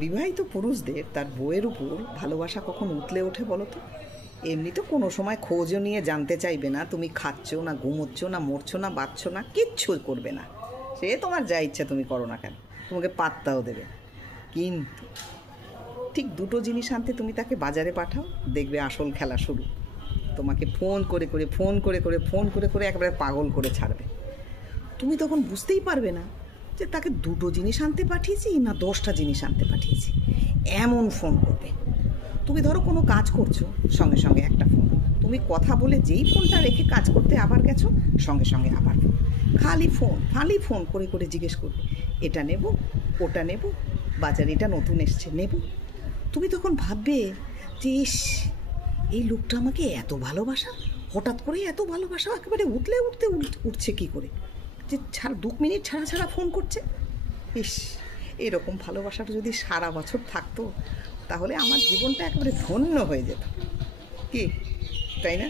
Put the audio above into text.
বিবাহিত পুরুষদের তার বউয়ের উপর ভালোবাসা কখন উতলে ওঠে বলো তো? এমনি তো কোনো সময় খোঁজও নিয়ে জানতে চাইবে না তুমি খাচ্ছ না, ঘুমোচ্ছ না, মরছো না, বাঁচছো না, কিচ্ছু করবে না। সে তোমার যা ইচ্ছা তুমি করো না কেন, তোমাকে পাত্তাও দেবে। কিন্তু ঠিক দুটো জিনিস আনতে তুমি তাকে বাজারে পাঠাও, দেখবে আসল খেলা শুরু। তোমাকে ফোন করে করে একেবারে পাগল করে ছাড়বে। তুমি তখন বুঝতেই পারবে না যে তাকে দুটো জিনিস আনতে পাঠিয়েছি না 10টা জিনিস আনতে পাঠিয়েছি। এমন ফোন করবে। তুমি ধরো কোনো কাজ করছো, সঙ্গে সঙ্গে একটা ফোন। তুমি কথা বলে যেই ফোনটা রেখে কাজ করতে আবার গেছো, সঙ্গে সঙ্গে আবার ফোন। খালি ফোন করে করে জিজ্ঞেস করবে, এটা নেব, ওটা নেব, বাজারে এটা নতুন এসছে, নেব। তুমি তখন ভাববে যে ইস, এই লোকটা আমাকে এত ভালোবাসা, হঠাৎ করে এত ভালোবাসা একেবারে উঠছে কী করে, যে 2 মিনিট ছাড়া ফোন করছে। ইস, এরকম ভালোবাসাটা যদি সারা বছর থাকতো তাহলে আমার জীবনটা একেবারে ধন্য হয়ে যেত, কি তাই না?